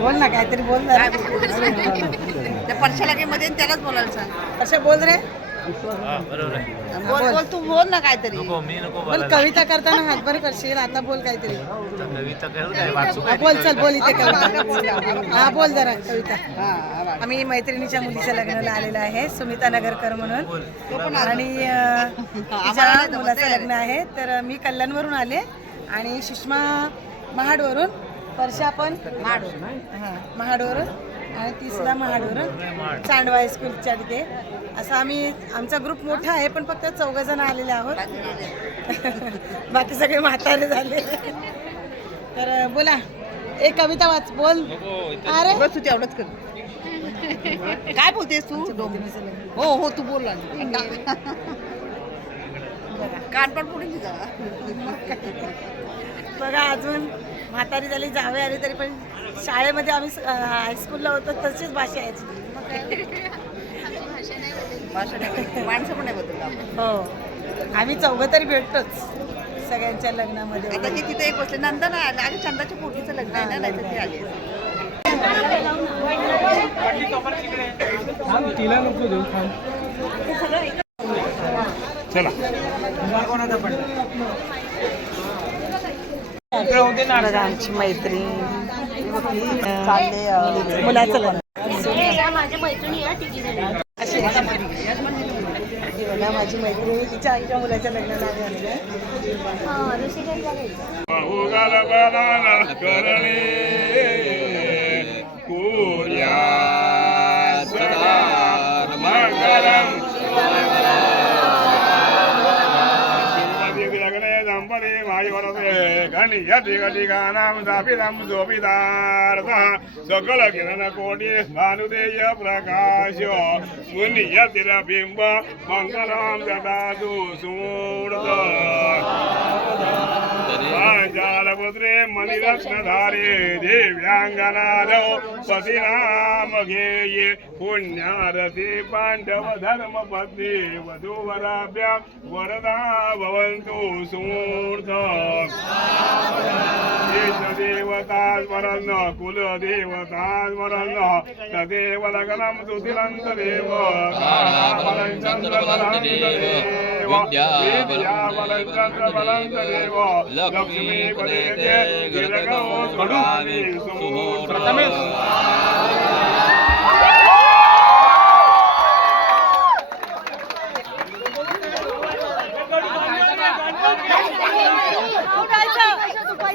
बोल ना काहीतरी बोल ना. काय बोलू? त्या परशालागेमध्ये त्यालाच बोलायला सांग. असं बोल रे. बोल बोल तू बोल ना काहीतरी. नको मी नको बोल कविता करताना हातभर करशील आता बोल काहीतरी. हा, बोल. चल बोल इथे कविता. हा बोल जरा कविता. हा आवाज. आम्ही मैत्रिणीच्या मुलीच्या लग्नाला आलेलो आहे सुमिता नगरकर म्हणून. आणि मुलाचं लग्न आहे तर मी कल्याणवरून आले आणि सुषमा महाडवरून वर्षा पण हां महाडवरून आणि तिसरा महाडवरून चांडवा हायस्कूलच्या तिथे. असं आम्ही आमचा ग्रुप मोठा आहे पण फक्त चौघ जण आलेले आहोत. बाकी सगळे म्हातारे झाले. तर बोला. एक कविता वाच बोल. अरे. बस तू तेवढंच कर. काय बोलतेस तू? हो हो तू बोल. कानपण पुढे बघा अजून. म्हातारी झाली जावे आली तरी पण शाळेमध्ये आम्ही हायस्कूलला होतो तशीच भाषा यायची. भाषा नाही बदलली. माणसं पण. हो. आम्ही चौघं तरी भेटतोच सगळ्यांच्या लग्नामध्ये आता. ते तिथे एक बसले. नंतर आले. आणि चंदाच्या पोटीचं लग्न आहे ना नाही तर ते आले. बघा आमची मैत्रीण मुलाचं लग्न ही बघा माझी मैत्रीण तिच्या आईच्या मुलाच्या लग्नाला आली आलेली ऋषिकेशला ગણિયતિગતિગાનામદાપિદંસોપિદાર્થઃ સકલ કિરણ કોટિ ભાનુદેય પ્રકાશો. મુનિયતિરબિંબ મંગલમ દદાતુ સુમૂર્ત. જાલપુત્રે મણિરત્નધારે દિવ્યાંગનાદો. मणिरत्नधारे दिव्याङ्गनादौ पतिनामघेये पुण्यारति पाण्डव धर्मपत्नी वधूवराभ्यां वरदा भवन्तु सुमूर्त। देवता स्मरन् कुलदेवता स्मरन् तदेव स्मरामि सुमूर्त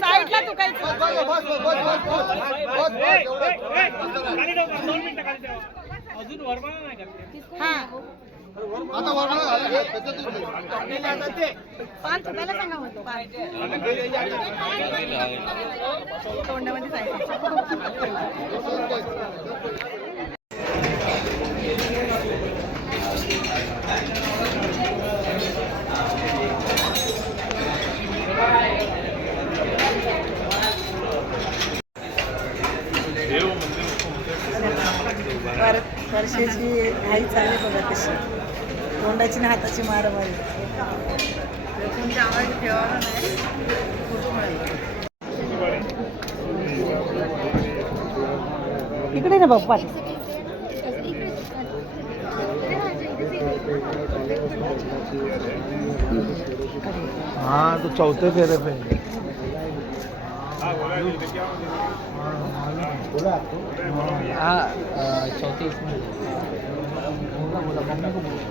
साईडला तुकायचं हा पान तुकायला सांगा म्हणतो. तोंडामध्ये वर्षाची आई चालली बघा कशी तोंडाची ना हाताची मारामारी आवाज ठेवावा नाही? इकडे ना बाप्पा. हाँ तो चौथे फेरे पे हाँ चौथे इसमें बोला बोला मम्मी को बोला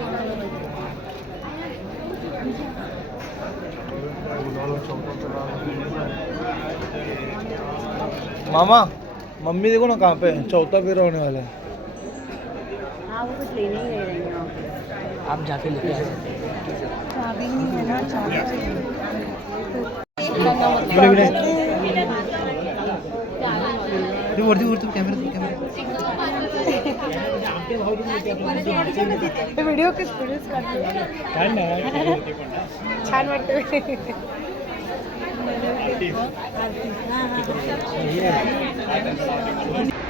मामा मम्मी देखो ना कहाँ पे चौथा फेरा होने वाला है। हाँ वो कुछ लेने ही गए हैं आप। जाके लेके आ चाबी नहीं है ना चाबी। वरती वरती कॅमेरा कॅमेरा व्हिडिओ कस छान वाटतं बस